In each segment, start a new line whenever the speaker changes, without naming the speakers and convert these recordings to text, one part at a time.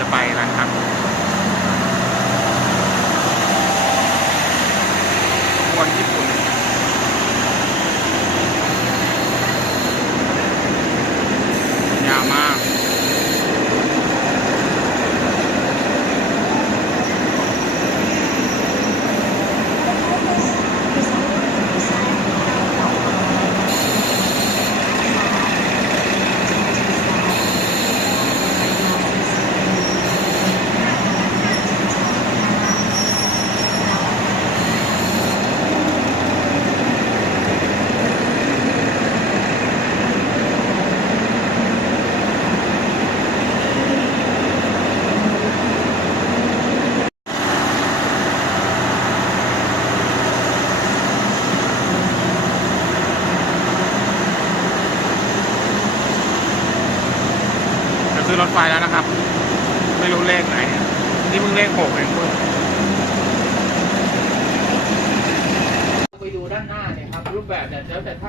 จะ
ไปนะครับ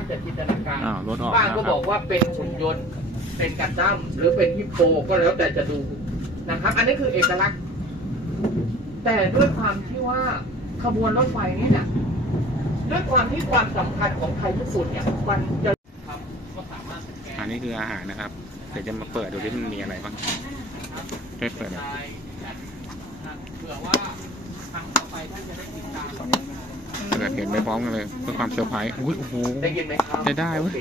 แล้วแต่ท่านจะจินตนาการ
อ้าวรถออก
บ้าง
แล้ว
ก็
ค
บ
รั
อบกว่าเป็นหุ่นยนต์ เป็นกันดั้มหรือเป็นฮิปโปก็แล้วแต่จะดูนะครับ อันนี้คือเอกลักษณ์ แต่ด้วยความที่ว่าขบวนรถไฟนี่เนี่ยด้วยความที่ความสัมพันธ์ของไทยญี่ปุ่นเนี่ยมันจะครับก็สามารถสแก
อันนี้คืออาหารนะครับ เดี๋ยวจะมาเปิดดูที่มันมีอะไรบ้างช่วยเปิดหน่อย
ได้กันนะเผื่อว่าครั้งต่อไปท่านจะได้ติดตาม
เปิดเห็นไปพร้อมกันเลยเพื่อความเซอร์ไพรส์อุ้ยโอ้โห
ได้ยินไหมครับ
ได้ได้เว้ย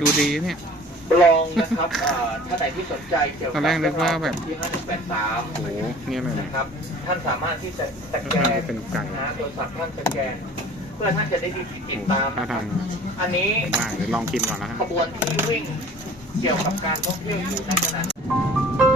ดูดีเนี่ย
ลองนะครับเอ่อท่านไหนที่สนใจเกี่ยว
ต
กั
อนแรกนึกว่าแบบ
ที่5183
โอ้โหเนี่ยเลย
นะครับ ท่านสามารถที่จะสแก
น่านจะเป็นไก่
นะโทรศัพท์ท่านสแกน เพื่อท่านจะได้ติดตาม
ท่าทาง
อันนี้
มากเดี๋ยวลองกินก่อนแล้วกัน
ขบวนที่วิ่งเกี่ยวกับการท่องเที่ยวอยู่ในขณะ
อ่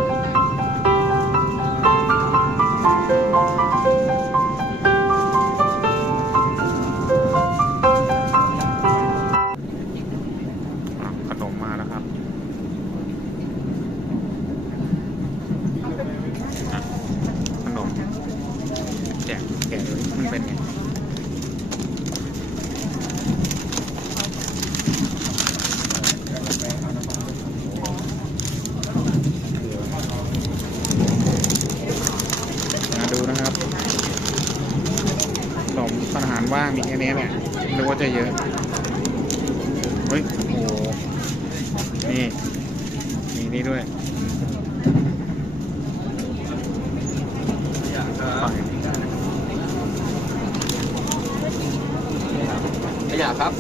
ครับ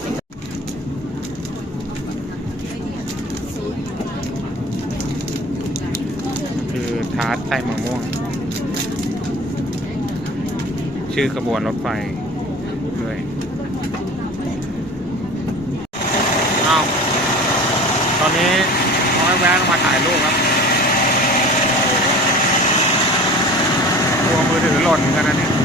คือทาร์ตไส้มะม่วง ชื่อขบวนรถไฟด้วยเอาตอนนี้น้อยแวะมาถ่ายรูปครับโอ้โหกลัวมือถือหล่นเหมือนกันนะเนี่ย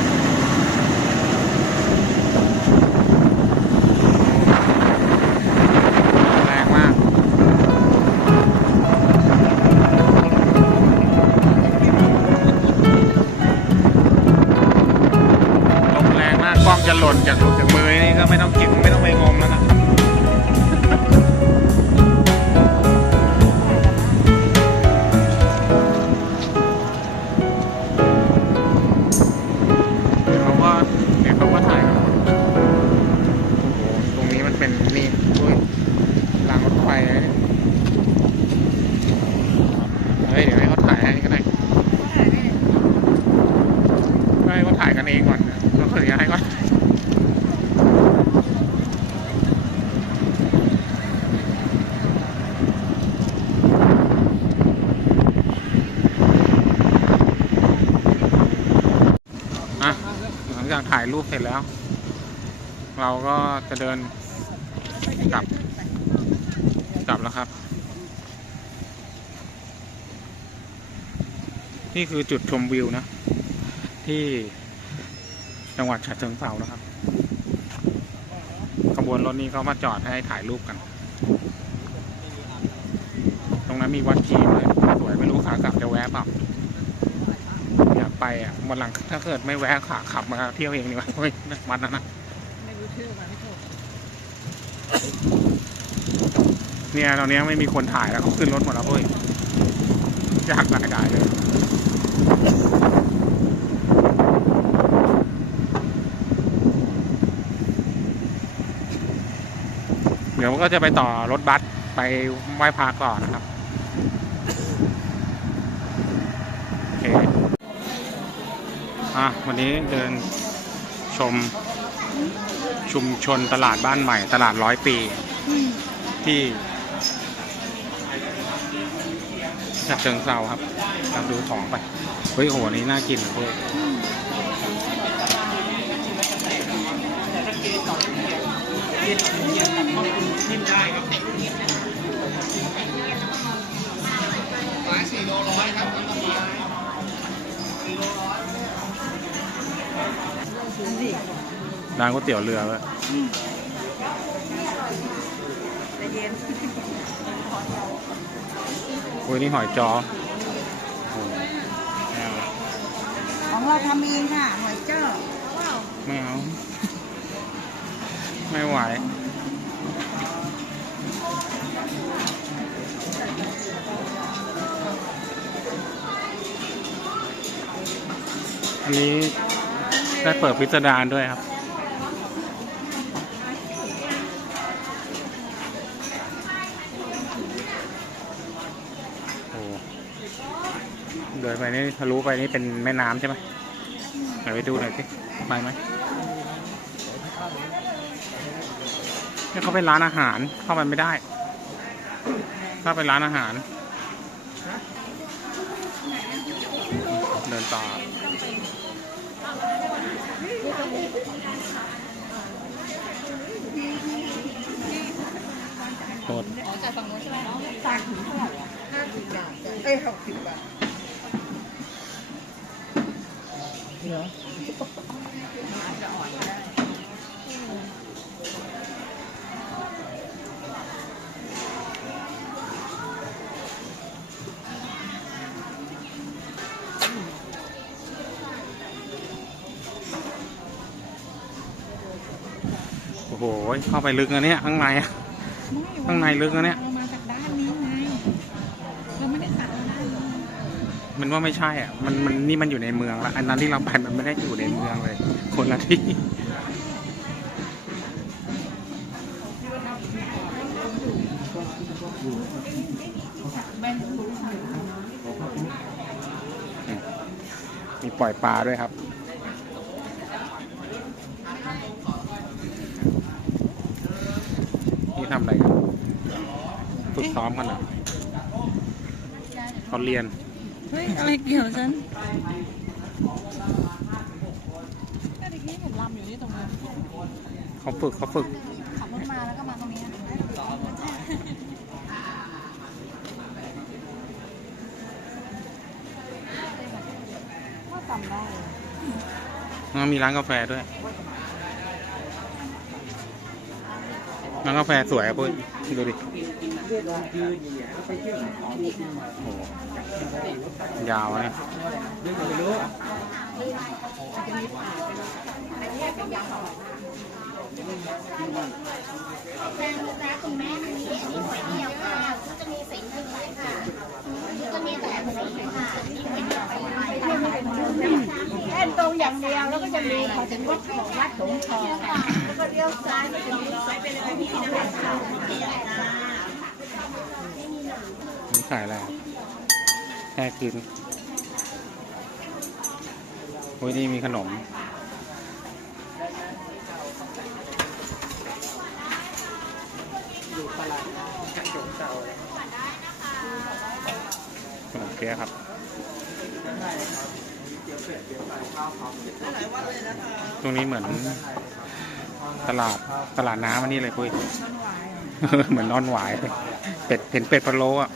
ล้องจะหล่นจากจากมือนี่ก็ไม่ต้องเก็บไม่ต้องไปงมแล้วนะเดี๋ยวเขาก็เดี๋ยวเขาก็ถ่ายกันหมดโอ้โห ตรงนี้มันเป็นนี่ด้วยรางรถไฟนะเนี่ยเฮ้ย เดี๋ยวให้เขาถ่ายให้ก็ได้ ไม่ให้เขาถ่ายกันเองก่อนแล้วก็เดี๋ยวให้เขาอะหลังจายรูปเสร็จแล้ว เราก็จะเดินกลับ กลับแล้วครับ นี่คือจุดชมวิวนะ ที่จังหวัดฉะเชิงเทรานะครับขบวนรถนี้เขามาจอดให้ถ่ายรูปกัน ตรงนั้นมีวัดจีนเลยสวยไม่รู้ขากลับจะแวะเปล่า ไปอะวันหลังถ้าเกิดไม่แวะขาขับมาเที่ยวเองดีกว่าเฮ้ยวัดนั้นนะ
ไม่รู้ชื่อมันไม่ถูก
เนี่ยตอนนี้ไม่มีคนถ่ายแล้วเขาขึ้นรถหมดแล้วเว้ยยากหลายได้เลยเดี๋ยวก็จะไปต่อรถบัสไปไหว้พระก่อนนะครับ โอเค อะวันนี้เดินชมชุมชนตลาดบ้านใหม่ ตลาดร้อยปี ที่ฉะเชิงเซาครับตาดูของไป เฮ้ยโหนนี้น่ากินเลย ร้านก๋วยเตี๋ยวเรือเว้ย
ใจเย็น
โอ้ยนี่หอยจอโอ้โหแน่เลย
อ๋อของเราทำเองค่ะ หอยเจ้า
ไม่เอา ไม่ไหวอันนี้ ได้เปิดพิสดารด้วยครับ โอ้เดินไปนี่ทะลุไปนี่เป็นแม่น้ำใช่ไหมไหนไปดูหน่อยสิไปไหมนี่เขาเป็นร้านอาหารเข้าไปไม่ได้เข้าไปร้านอาหาร เดินต่อ คตร
ตากถึงเท่าไหร่ห้าสิบบาทเอ้ยหกสิบบาท
โอ้โห เข้าไปลึกนะเนี่ย ข้างในอะ ข้างในลึกนะเนี่ย
เรามาจากด้านนี้ไงเราไม่ได้ตัดมาด้านนี้
มันว่าไม่ใช่อะ มันมันนี่มันอยู่ในเมืองละอันนั้นที่เราไปมันไม่ได้อยู่ในเมืองเลย คนละที่ มีปล่อยปลาด้วยครับ นี่ทำอะไรกัน ฝึกซ้อมกันเหรอเขาเรียน
เฮ้ย อะไรเกี่ยวฉันก็เด็กนี่เห็นลำอยู่นี่ตรงนี้
เขาฝึกเขาฝึก
ขับรถมาแล้วก็มาตรงนี้นะว่าจำได้
แล้วมีร้านกาแฟด้วย ร้านกาแฟสวยอะปุ้ยดูดิโอ้ยาวนะ
แม่ลูกนะคุณแม่อันนี้อันนี้หวยเดียวค่ะก็จะมีสีหนึ่งเลยค่ะก็มีแต่สีค่ะนี่หอยเดียวไปไป
แค่ตรงอย่าง เดียวแล้วก็จะมีพอถึงวัดของวัดหงทองแล้วก็เลี้ยวซ้ายก็จะมีร้อยไปเลยพี่นะคะ
นี่ขายอะไรแค่กินโอ้ยนี่มีขนมอยู่ตลาดขนมเปี๊ยะครับ ตรงนี้เหมือนตลาดตลาดน้ำอันนี้เลยปุ้ยเหมือนนอนหวายเลยเป็ดเห็นเป็ดพะโล้อะ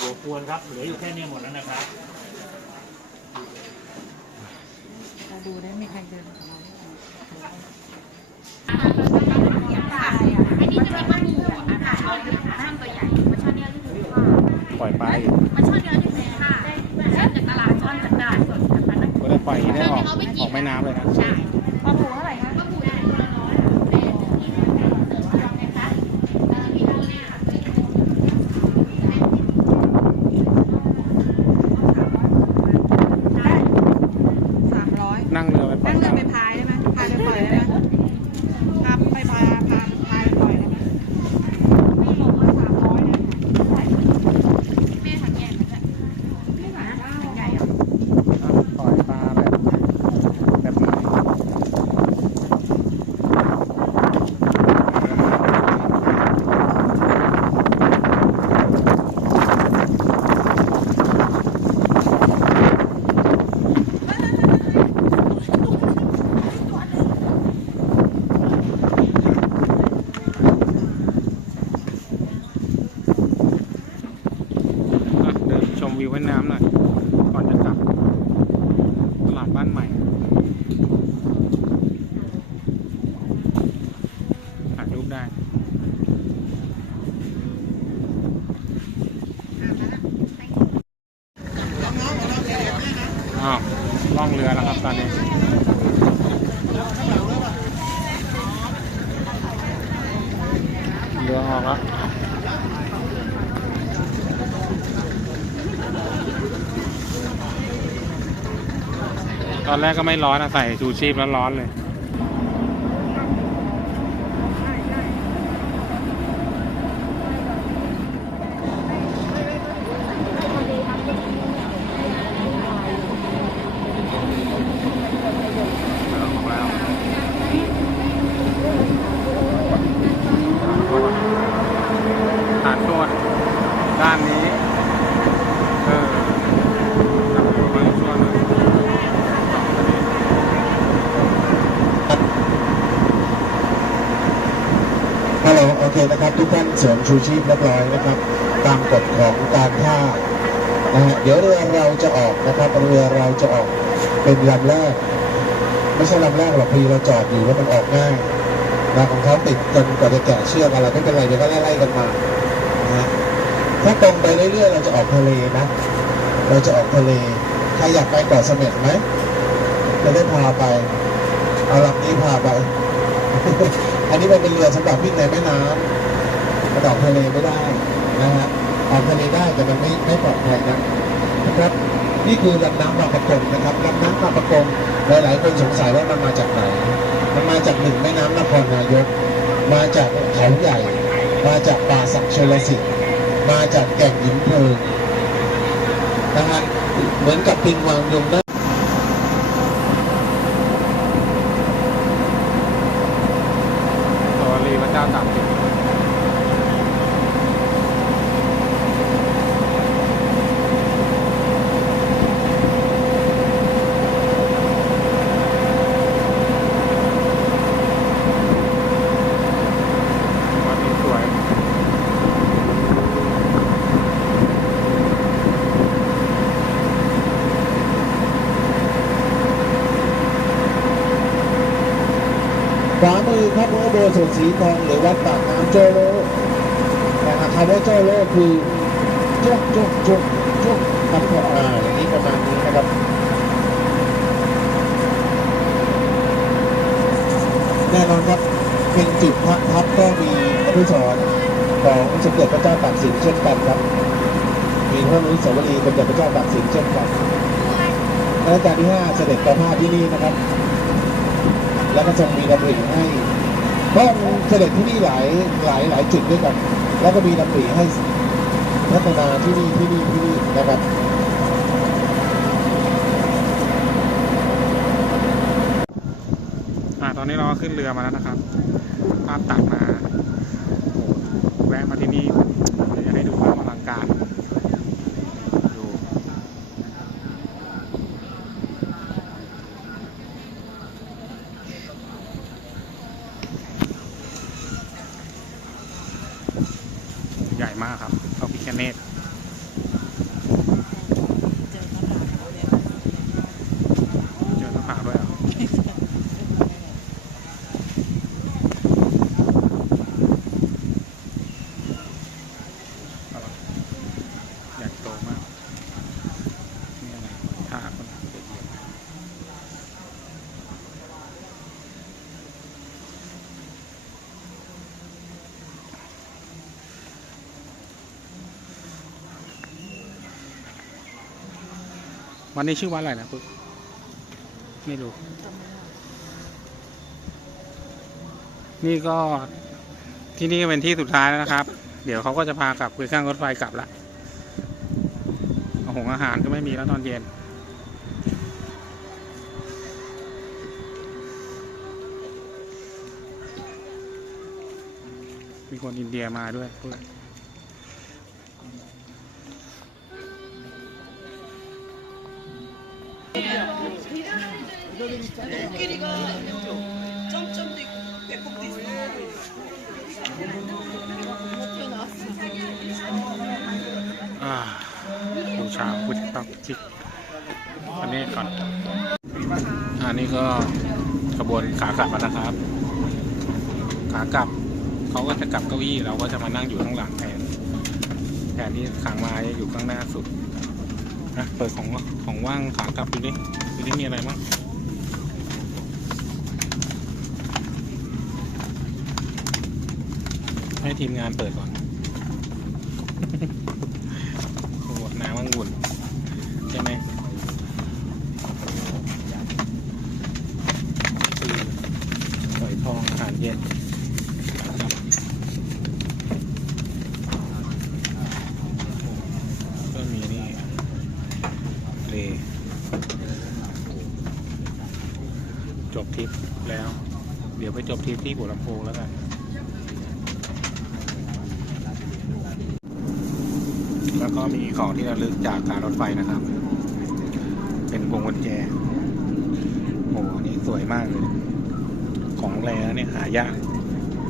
ตัวควรครับเหลืออยู่แค่เนี้หมดแล้วนะครับ
เราดูได้มีใครเดินกับเรา
อันนี้จะเป็นปลาหมูอะช่อนช่อนตัวใหญ่ปลาช่อนเนื้อที่ ถือว่า
ปล่อยปลาอีก
ปลาช่อนเนื้อที่ถือค่ะช่อนจากตลาดช่อนจากตลาดสดนะคะ
ก็ได้ปล่อยอย่างนี้ได้ออกออกแม่น้ำเลยนะ
ใช่
ปลาหมูเท่าไหร่คะ
ปลาหมูเนี่ยตัวละร้อยค่ะเป็นที่เสริมรองไงคะเอ่อมีตัวเนี่ยค่ะ
สามร้อย
นั่งเรือไปปล่อ
นั่
ย
งเรือไป
น้ำ
พายได้ไหมพายไปปล่อยได้ไหมพาไปพายพาพายไปปล่อยได้ไหมไม่บอกว่าสามร้อยนะ
แม่ถังใหญ่ไหมจ๊ะ
ไม่หวานถังใหญ่อะ
ปล่อยปลาแบบแบบไหนอะเดินชมวิวแม่น้ำหน่อย ก่อนจะกลับ ตลาดบ้านใหม่ถ่ายรูปได้
เล่
องเรือแล้วครับตอนนี้ เรือออกแล้วตอนแรกก็ไม่ร้อนอะใส่ชูชีพแล้วร้อนเลย ออกแล้วฐานตัว้านนี้ เออจับตัวมาช่วงหน่องอันนี้
ฮัลโหลโอเคนะครับ ทุกท่านสวมชูชีพเรียบร้อยนะครับ ตามกฎของการท่านะฮะเดี๋ยวเรือเราจะออกนะครับเรือเราจะออกเป็นลำแรก ไม่ใช่ลำแรกหรอกพีเราจอดอยู่แล้วมันออกง่ายนะของเขาติดจนกว่าจะแกะเชือกอะไรไม่เป็นไรเดี๋ยวก็ไล่ๆกันมา ถ้าตรงไปเรื่อยๆเราจะออกทะเลนะ เราจะออกทะเล ใครอยากไปเกาะเสม็ดไหมจะได้พาไป เอาลำนี้พาไป อันนี้มันเป็นเรือสำหรับวิ่งในแม่น้ำมันออกทะเลไม่ได้นะฮะออกทะเลได้แต่มันไม่ไม่ปลอดภัยนะนะครับ นี่คือลำน้ำบางประกงนะครับลำน้ำบางประกงหลายๆคนสงสัยว่ามันมาจากไหน มันมาจากหนึ่งแม่น้ำนครนายก มาจากเขาใหญ่ มาจากป่าสักชลสิทธิ์ มาจากแก่งหินเพลิงนะฮะเหมือนกับปิงวางยงได้
สวรีพระเจ้าตามสิดวันนี้สวย
ขวามือครับ พระอุโบสถสีทองหรือวัดปากน้ำโจโลนะครับคำว่าโจโลคือจุกจุกจุกจุกครับผมอ่าอย่างนี้ประมาณนี้นะครับแน่นอนครับเป็นจุดพักพักก็มีอนุสรณ์ของสมเด็จพระเจ้าตากสินเช่นกันครับ มีพระอนุสาวรีย์สมเด็จพระเจ้าตากสินเช่นกันรัชกาลที่ห้าเสด็จประพาสที่นี่นะครับ แล้วก็ทรงมีดำริให้ พระองค์เสด็จที่นี่หลายหลายหลายจุดด้วยกัน แล้วก็มีดำริให้พัฒนาที่นี่ที่นี่ที่นี่นะครับ
อ่าตอนนี้เราก็ขึ้นเรือมาแล้วนะครับภาพตัดมาโอ้แวะมาที่นี่เดี๋ยวจะให้ดูภาพอลังการดูใหญ่มากครับเอาพิคเนตเจอหน้าผาด้วยเหรอ อะไรใหญ่โตมาก นี่อะไรท่าคนละเอียด วันนี้ชื่อว่าอะไรนะปุ๊กไม่รู้ นี่ก็ที่นี่ก็เป็นที่สุดท้ายแล้วนะครับ เดี๋ยวเขาก็จะพากลับคือข้างรถไฟกลับละอาหงอาหารก็ไม่มีแล้วตอนเย็น มีคนอินเดียมาด้วยเพื่อน อ่าบูชาพุทธปักจิกอันนี้ก่อนอันนี้ก็ขบวนขากลับแล้วนะครับ ขากลับเขาก็จะกลับเก้าอี้เราก็จะมานั่งอยู่ข้างหลังแทนแทนที่ขางมาจะอยู่ข้างหน้าสุดนะเปิดของของว่างขากลับดูดิดูดิมีอะไรบ้าง ให้ทีมงานเปิดก่อนโอ้โหน้ำมันหุ่นใช่ไหมคือฝอยทองอาหารเย็นก็มีนี่เลจบทริปแล้ว เดี๋ยวไปจบทริปที่หัวลำโพงแล้วกัน แล้ว ก็มีของที่ระลึกจากการรถไฟนะครับ เป็นพวงกุญแจโอ้โหนี่สวยมากเลย ของแร้เนี่ยหายาก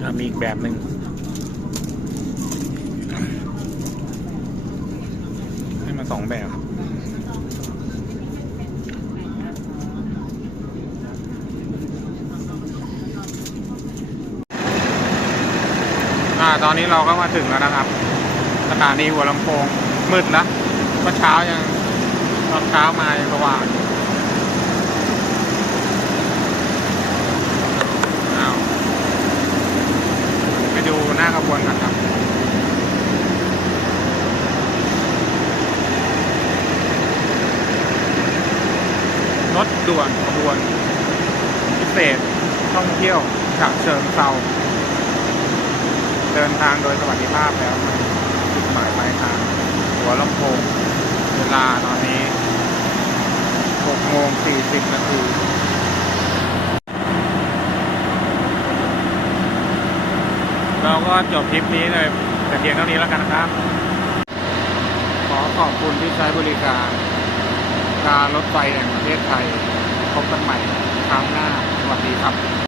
จะมีอีกแบบหนึ่งให้มาสองแบบครับอ่าตอนนี้เราก็มาถึงแล้วนะครับ สถานีหัวลำโพง มืดนะเมื่อเช้ายังตอนเช้ามายังสว่างอ้าวไปดูหน้าขบวนกันครับรถด่วนขบวน พิเศษท่องเที่ยวจากเชิงเซาเดินทางโดยสวัสดิภาพแล้วจุดหมายปลายทาง หัวลำโพงเวลาตอนนี้6โมง40นาทีเราก็จบทริปนี้เลยแต่เพียงเท่านี้แล้วกันนะครับ ขอขอบคุณที่ใช้บริการ การรถไฟแห่งประเทศไทย พบกันใหม่คราวหน้า สวัสดีครับ